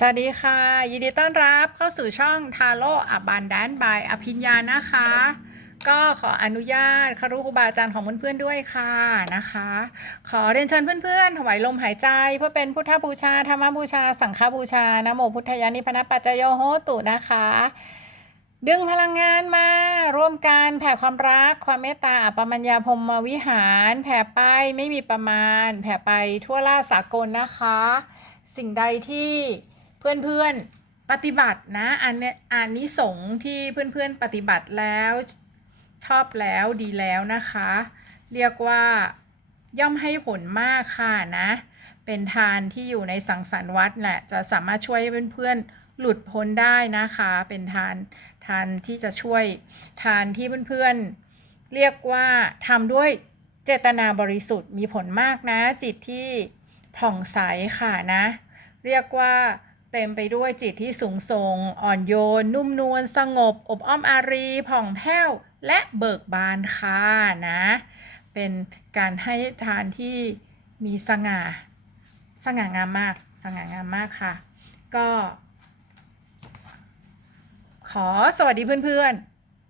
สวัสดีค่ะ ยินดีต้อนรับเข้าสู่ช่องทาโร่อับันแดนบายอภิญญานะคะ ก็ขออนุญาตคารุครูบาอาจารย์ของเพื่อนๆด้วยค่ะนะคะ ขอเรียนเชิญเพื่อนๆถวายลมหายใจ เพื่อเป็นพุทธบูชาธรรมบูชา สังฆบูชานะโมพุทธยานิพนะปัจจโยโหตุนะคะ ดึงพลังงานมาร่วมกันแผ่ความรัก ความเมตตาอัปมัญญาพรมวิหาร แผ่ไปไม่มีประมาณ แผ่ไปทั่วล่าสากลนะคะ สิ่งใดที่ เพื่อนๆปฏิบัตินะอันเนี้ยอันนี้สงที่เพื่อนๆปฏิบัติแล้วชอบแล้วดีแล้วนะคะ เรียกว่าย่อมให้ผลมากค่ะนะ เป็นทานที่อยู่ในสังสรรค์วัดแหละจะสามารถช่วยเพื่อนๆหลุดพ้นได้นะคะ เป็นทานทานที่จะช่วยทานที่เพื่อนๆเรียกว่าทำด้วยเจตนาบริสุทธิ์มีผลมากนะ จิตที่ผ่องใสค่ะนะ เรียกว่า เต็มไปด้วยจิตที่สูงส่ง อ่อนโยน นุ่มนวลสงบ อบอ้อมอารี ผ่องแผ้ว และเบิกบานค่ะนะ เป็นการให้ทานที่มีสง่า สง่างามมาก สง่างามมากค่ะ ก็ ขอสวัสดีเพื่อน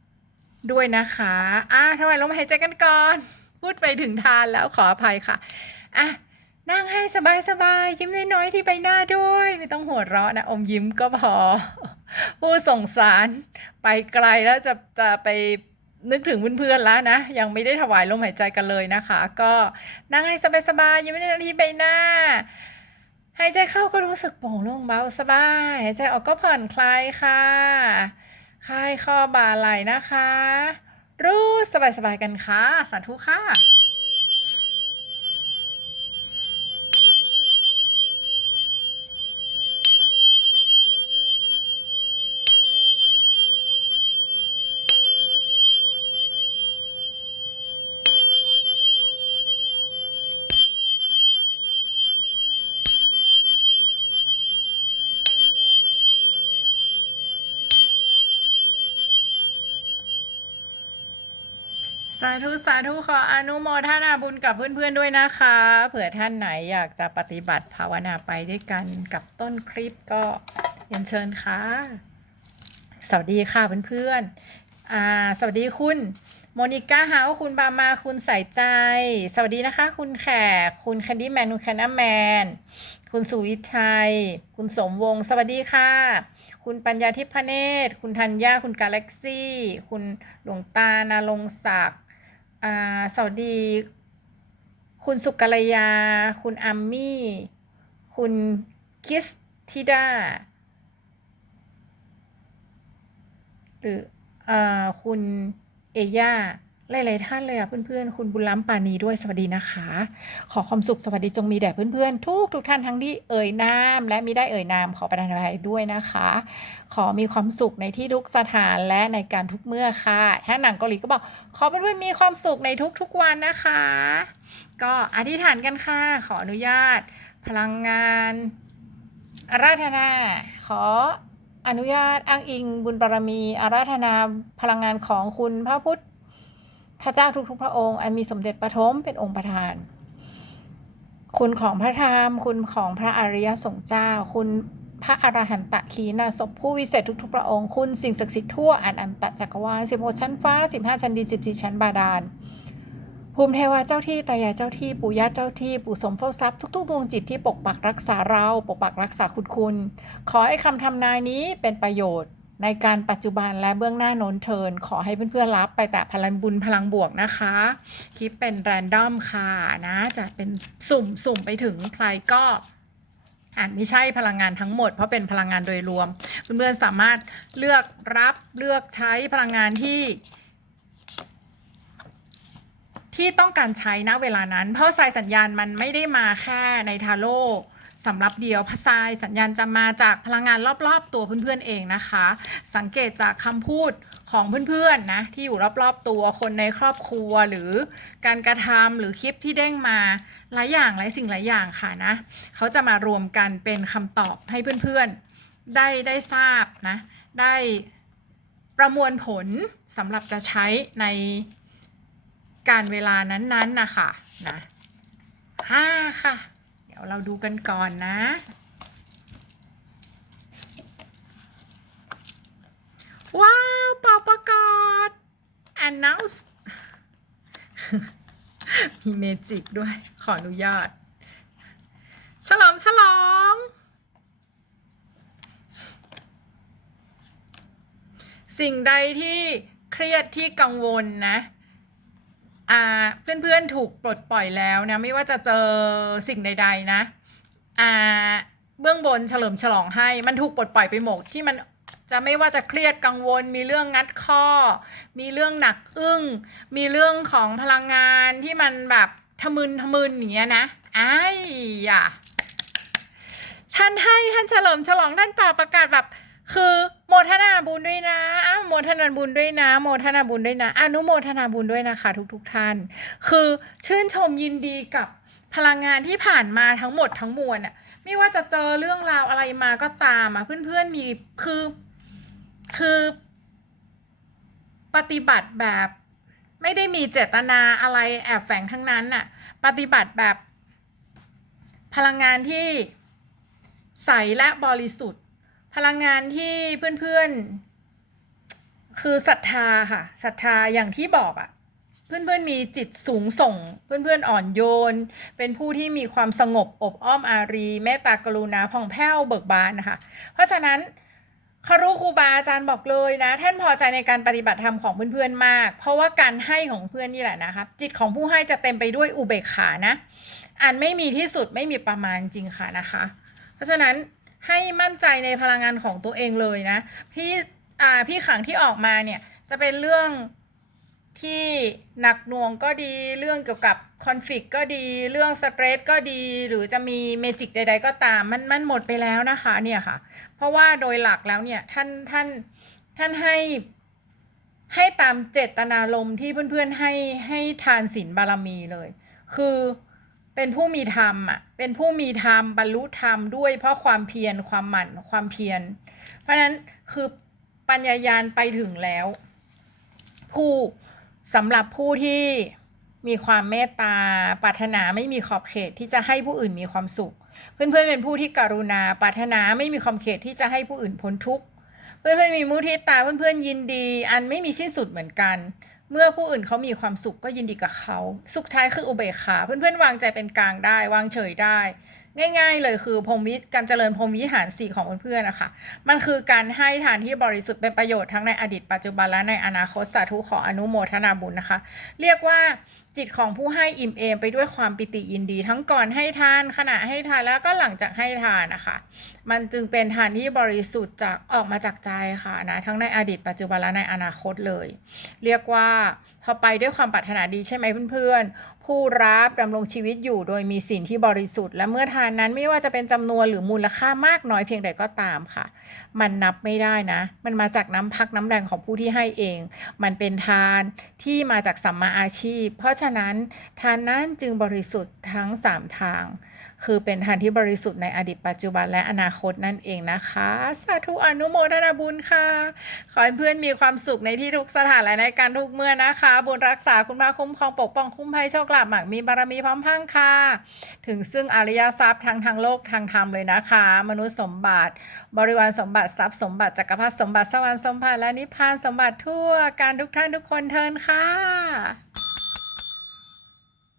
ๆ ด้วยนะคะอะทำไมลมหายใจกันก่อน พูดไปถึงทานแล้วขออภัยค่ะอะ นั่งให้สบายๆยิ้มน้อยๆที่ใบหน้าด้วย ไม่ต้องหัวเราะนะอมยิ้มก็พอ ผู้ส่งสารไปไกลแล้วจะจะไปนึกถึงเพื่อนๆแล้วนะ ยังไม่ได้ถวายลมหายใจกันเลยนะคะ ก็นั่งให้สบายๆยิ้มน้อยๆที่ใบหน้าหายใจเข้าก็รู้สึกโปร่งโล่งเบาสบายหายใจออกก็ผ่อนคลายค่ะคลายคอบ่าไหล่นะคะ รู้สบายๆกันค่ะ สาธุค่ะ สาธุสาธุขออนุโมทนาบุญกับเพื่อนๆด้วยนะคะ เผื่อท่านไหนอยากจะปฏิบัติภาวนาไปด้วยกันกับต้นคลิปก็เรียนเชิญค่ะ สวัสดีค่ะเพื่อนๆอ่าสวัสดีคุณ โมนิก้าฮาคุณบามาคุณใส่ใจ สวัสดีนะคะ คุณแขกคุณแคนดี้แมนคุณแคนนาแมนคุณสุวิชัย คุณสมวงศสวัสดีค่ะ คุณปัญญาทิพพเนตร คุณธัญญา คุณกาแล็กซี่ คุณหลวงตา นาลงศักดิ์ สวัสดี คุณสุกัลยา คุณอัมมี่ คุณคิสทิดา หรืออ่อคุณเอย่า หลายๆท่านเลยอะเพื่อนๆ คุณบุญล้ำปานีด้วยสวัสดีนะคะ ขอความสุขสวัสดีจงมีแด่เพื่อนๆ ทุกทุกท่านทั้งที่เอ่ยนามและมิได้เอ่ยนามขอประทานอภัยด้วยนะคะ ขอมีความสุขในที่ทุกสถานและในการทุกเมื่อค่ะ ถ้าหนังเกาหลีก็บอก ขอเพื่อนๆมีความสุขในทุกๆวันนะคะ ก็อธิษฐานกันค่ะ ขออนุญาต พลังงานอาราธนา ขออนุญาตอ้างอิงบุญบารมีอาราธนาพลังงานของคุณพระพุทธ พระเจ้าทุกๆ พระองค์อันมีสมเด็จปฐมเป็นองค์ประธาน คุณของพระธรรม คุณของพระอริยสงฆ์เจ้า คุณพระอรหันตขีนาศพผู้วิเศษทุกๆ พระองค์ คุณสิ่งศักดิ์สิทธิ์ทั่วอันอันตจักรวาลสิบหกชั้นฟ้าสิบห้าชั้นดินสิบสี่ชั้นบาดาลภูมิเทวาเจ้าที่ตายายเจ้าที่ปู่ย่าเจ้าที่ปู่สมเฝ้าทรัพย์ทุกๆดวงจิตที่ปกปักรักษาเรา ปกปักรักษาคุณคุณ ขอให้คำทำนายนี้เป็นประโยชน์ ในการปัจจุบันและเบื้องหน้าโน้นเทิน ขอให้เพื่อนๆรับไปแต่พลังบุญพลังบวกนะคะ คลิปเป็นแรนดอมค่ะนะ จะเป็นสุ่มสุ่มไปถึงใครก็อาจไม่ใช่พลังงานทั้งหมดเพราะเป็นพลังงานโดยรวม เพื่อนๆสามารถเลือกรับเลือกใช้พลังงานที่ ที่ต้องการใช้ณเวลานั้น เพราะสายสัญญาณมันไม่ได้มาแค่ในทาโร่ สำหรับเดียวพสายสัญญาณจะมาจากพลังงานรอบๆ ตัวเพื่อนๆเองนะคะ สังเกตจากคำพูดของเพื่อนๆนะที่อยู่รอบๆตัวคนในครอบครัวหรือการกระทำหรือคลิปที่เด้งมาหลายอย่างหลายสิ่งหลายอย่างค่ะนะเขาจะมารวมกันเป็นคำตอบให้เพื่อนๆได้ได้ทราบนะได้ประมวลผลสำหรับจะใช้ในการเวลานั้นๆนะคะนะห้าค่ะี๋ยวเราดูกันก่อนนะ ว้าวปอประกอด announce มีเมจิกด้วย ขออนุญาต ฉลองฉลองสิ่งใดที่เครียดที่กังวลนะ อ่าเพื่อนๆถูกปลดปล่อยแล้วนะไม่ว่าจะเจอสิ่งใด ๆ นะอ่าเบื้องบนเฉลิมฉลองให้มันถูกปลดปล่อยไปหมดที่มันจะไม่ว่าจะเครียดกังวล มีเรื่องงัดข้อ มีเรื่องหนักอึ้ง มีเรื่องของพลังงานที่มันแบบทะมึนทะมึนอย่างเงี้ยนะไอ้ยะท่านให้ท่านเฉลิมฉลองท่านเป่าประกาศแบบ คือโมทนาบุญด้วยนะโมทนาบุญด้วยนะ โมทนาบุญด้วยนะ อนุโมทนาบุญด้วยนะคะ ทุกๆทท่าน คือชื่นชมยินดีกับพลังงานที่ผ่านมาทั้งหมดทั้งมวลอะไม่ว่าจะเจอเรื่องราวอะไรมาก็ตามอะเพื่อนๆมีคือคือปฏิบัติแบบไม่ได้มีเจตนาอะไรแอบแฝงทั้งนั้นน่ะ ปฏิบัติแบบพลังงานที่ใสและบริสุทธิ์ พลังงานที่เพื่อนๆ คือศรัทธาค่ะศรัทธาอย่างที่บอกอะ่ะ เพื่อนๆมีจิตสูงส่ง เพื่อนๆอ่อนโยน เป็นผู้ที่มีความสงบอบอ้อมอารีเมตตากรุณาผ่องแผ้วเบิกบานนะคะ เพราะฉะนั้นคารุครูบาอาจารย์บอกเลยนะ ท่านพอใจในการปฏิบัติธรรมของเพื่อนๆมาก เพราะว่าการให้ของเพื่อนนี่แหละนะคะจิตของผู้ให้จะเต็มไปด้วยอุเบกขานะอันไม่มีที่สุดไม่มีประมาณจริงค่ะนะคะ เพราะฉะนั้น ให้มั่นใจในพลังงานของตัวเองเลยนะพี่อ่าพี่ขังที่ออกมาเนี่ยจะเป็นเรื่องที่หนักหน่วงก็ดีเรื่องเกี่ยวกับคอนฟ lict ก็ดีเรื่องสเตรสก็ดีหรือจะมีเมจิกใด ๆ ก็ตามมันมันหมดไปแล้วนะคะเนี่ยค่ะ เพราะว่าโดยหลักแล้วเนี่ยท่านท่านท่านให้ให้ตามเจตนารมณ์ที่เพื่อนๆให้ให้ทานศีลบารมีเลย คือ เป็นผู้มีธรรมอะเป็นผู้มีธรรมบรรลุธรรมด้วยเพราะความเพียรความหมั่นความเพียร เพราะนั้นคือปัญญายาณไปถึงแล้ว ผู้สำหรับผู้ที่มีความเมตตาปรารถนาไม่มีขอบเขตที่จะให้ผู้อื่นมีความสุข เพื่อนๆเป็นผู้ที่กรุณาปรารถนาไม่มีขอบเขตที่จะให้ผู้อื่นพ้นทุกข์เพื่อนๆมีมุทิตาเพื่อนๆยินดี อันไม่มีสิ้นสุดเหมือนกัน เมื่อผู้อื่นเขามีความสุขก็ยินดีกับเขา สุดท้ายคืออุเบกขา เพื่อนๆ วางใจเป็นกลางได้ วางเฉยได้ ง่าย ๆ เลยคือพรมวิการเจริญพรมวิหารสี่ของเพื่อนๆนะคะมันคือการให้ทานที่บริสุทธิ์เป็นประโยชน์ทั้งในอดีตปัจจุบันและในอนาคตสาธุขออนุโมทนาบุญนะคะ เรียกว่าจิตของผู้ให้อิ่มเอมไปด้วยความปิติยินดี ทั้งก่อนให้ทานขณะให้ทานแล้วก็หลังจากให้ทานนะคะ มันจึงเป็นทานที่บริสุทธิ์จากออกมาจากใจค่ะนะทั้งในอดีตปัจจุบันและในอนาคตเลย เรียกว่าพอไปด้วยความปรารถนาดีใช่ไหมเพื่อนๆ ผู้รับดำรงชีวิตอยู่โดยมีสิ่งที่บริสุทธิ์และเมื่อทานนั้นไม่ว่าจะเป็นจำนวนหรือมูลค่ามากน้อยเพียงใดก็ตามค่ะ มันนับไม่ได้นะ มันมาจากน้ำพักน้ำแรงของผู้ที่ให้เอง มันเป็นทานที่มาจากสัมมาอาชีพ เพราะฉะนั้นทานนั้นจึงบริสุทธิ์ทั้ง 3 ทาง คือเป็นทานที่บริสุทธิ์ในอดีตปัจจุบันและอนาคตนั่นเองนะคะ สาธุอนุโมทนาบุญค่ะ ขอให้เพื่อนมีความสุขในที่ทุกสถานและในการทุกเมื่อนะคะ บุญรักษาคุณพระคุ้มครองปกป้องคุ้มภัยโชคลาภหมักมีบารมีพร้อมพังค่ะ ถึงซึ่งอริยทรัพย์ทางทางโลกทางธรรมเลยนะคะ มนุษย์สมบัติ บริวารสมบัติทรัพย์สมบัติจักรพรรดิสมบัติสวรรค์สมบัติและนิพพานสมบัติทั่วการทุกท่านทุกคนเทินค่ะ